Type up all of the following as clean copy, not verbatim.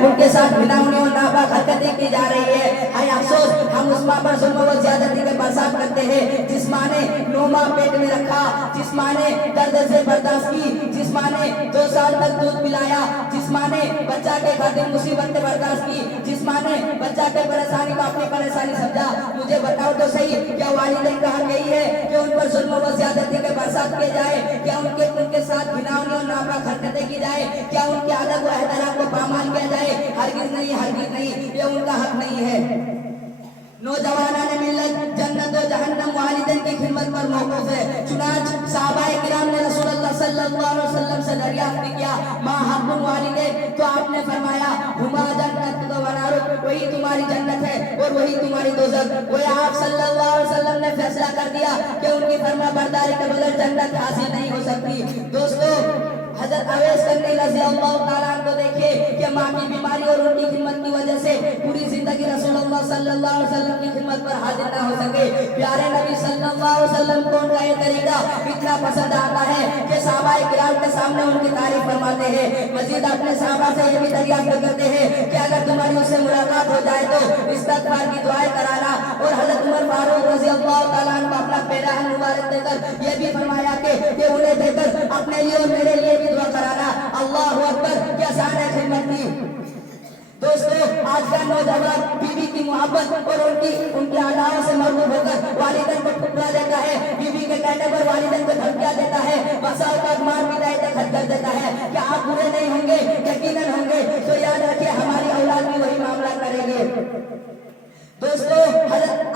ان کے ساتھ گھناؤنی اور ناپاک حرکتیں کی جا رہی ہے۔ اے افسوس ہم اس ماں پر ظلم و زیادتی کے برسات کرتے ہیں جس ماں نے 9 ماہ پیٹ میں رکھا، جس ماں نے درد سے برداشت کی، جس ماں نے 2 سال تک دودھ پلایا، جس ماں نے بچہ کے خاطر مصیبتیں برداشت کی، جس ماں نے بچہ کے پریشانی کو اپنی پریشانی سمجھا۔ مجھے بتاؤ تو صحیح، کیا والدین کا حق یہی ہے کہ ان پر ظلم و زیادتی کے برسات کیے جائے؟ کیا ان کے ساتھ گھناؤنی اور ناپاک حرکتیں کی جائے؟ کیا ان کے ادب و احترام کو پامال کیا جائے؟ ہرگز نہیں، ہرگز نہیں، یہ ان کا حق نہیں ہے۔ نوجوانان ملت جنت و جہنم والدین کی خدمت پر موقوف ہے۔ چنانچہ صحابہ کرام نے رسول اللہ صلی اللہ علیہ وسلم سے دریافت کیا ما حق الوالدین، تو آپ نے فرمایا ہما جنت و نار، وہی تمہاری جنت ہے اور وہی تمہاری دوزخ۔ گویا آپ صلی اللہ علیہ وسلم نے فیصلہ کر دیا کہ ان کی فرما برداری کے بغیر جنت حاصل نہیں ہو سکتی۔ دوستو حضرت اویس کرنی رضی اللہ تعالیٰ عنہ کو دیکھیے کہ ماں کی بیماری اور ان کی خدمت کی وجہ سے پوری زندگی رسول اللہ صلی اللہ علیہ وسلم کی خدمت پر حاضر نہ ہو سکے۔ پیارے نبی صلی اللہ علیہ وسلم کو ان کا یہ طریقہ اتنا پسند آتا ہے کہ صحابہ کرام کے سامنے ان کی تعریف فرماتے ہیں۔ مزید اپنے صحابہ سے یہ بھی دریافت کرتے ہیں کہ اگر تمہاری اس سے ملاقات ہو جائے تو استغفار کی دعائیں کرانا۔ اور حضرت عمر فاروق رضی اللہ تعالیٰ عنہ کو اپنا پیراہن مبارک دے کر یہ بھی فرمایا کہ انہیں دے کر اپنے لیے اور میرے لیے بھی دعا کرانا۔ اللہ اکبر، کیا شان ہے خدمت کی۔ دوستو آج کا نوجوان بیوی کی محبت اور ان کی اداؤں سے مرغوب ہو کر والدین کو ٹھکرا دیتا ہے، بیوی کے کہنے پر والدین کو دھمکیاں دیتا ہے، بسا اوقات مار پیٹائی تک حد کر دیتا ہے۔ کیا آپ برے نہیں ہوں گے؟ یقیناً ہوں گے۔ تو یاد رکھیے ہماری اولاد بھی وہی معاملہ کریں گے۔ دوستو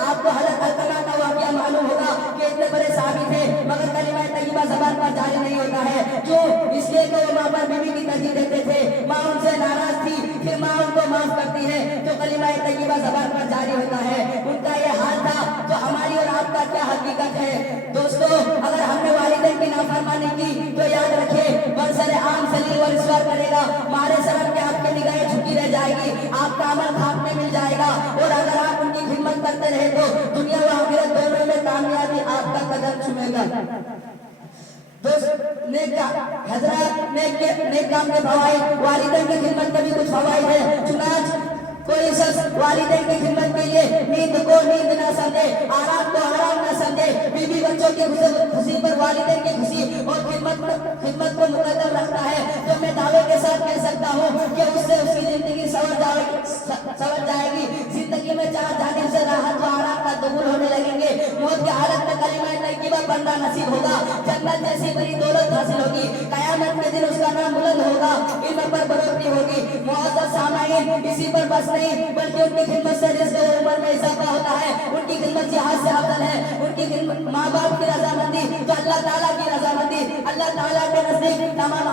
آپ کو حضرت علقمہ کا واقعہ معلوم ہوگا کہ اتنے بڑے صحابی تھے مگر کلمہ طیبہ زبان پر جاری نہیں ہوتا ہے، جو اس لیے کہ وہ ماں پر بیوی کی ترجیح دیتے تھے۔ ماں ان سے ناراض تھی، پھر ماں ان کو معاف کرتی ہے تو کلمہ طیبہ زبان پر جاری ہوتا ہے۔ ان کا یہ حال تھا تو ہماری اور آپ کا کیا حقیقت ہے؟ دوستو اگر ہم نے والدین کی نافرمانی کی تو یاد رکھیے برسر عام ذلیل و رسوا کرے گا، مارے شرم کے آپ کی نگاہیں جھکی رہ جائے گی، آپ کا عمل خاک میں مل جائے گا۔ اور اگر آپ ان کی خدمت کرتے رہے تو دنیا و آخرت دونوں میں کامیابی آپ کا قدم چومے گا۔ حضرات نیک کام کے فوائد، والدین کی خدمت کے بھی کچھ فوائد ہیں۔ چنانچہ کوئی شخص والدین کی خدمت کے لیے نیند کو نیند نہ سمجھے، آرام کو آرام نہ سمجھے، بیوی بچوں کی خوشی پر والدین کی خوشی اور خدمت کو مقدم رکھتا ہے، تو میں دعوے کے ساتھ کہہ سکتا ہوں کہ اس سے اس کی زندگی سنور جائے گی۔ زندگی میں جہاں جانب سے راحت و آرام کا دخول ہونے لگیں گے، موت کی حالت میں کلمہ طیبہ پڑھنا نصیب ہوگا، جنت جیسی بڑی دولت حاصل ہوگی، قیامت کے دن اس کا نام بلند ہوگا، علم پر بڑھوتری ہوگی۔ معزز سامعین، اسی پر بس نہیں بلکہ ان کی خدمت سے رزق و عمر میں اضافہ ہوتا ہے، ان کی خدمت جہاد سے افضل ہے، ان کی خدمت ماں باپ کی رضامندی تو اللہ تعالیٰ کی رضامندی، اللہ تعالیٰ کے نزدیک تمام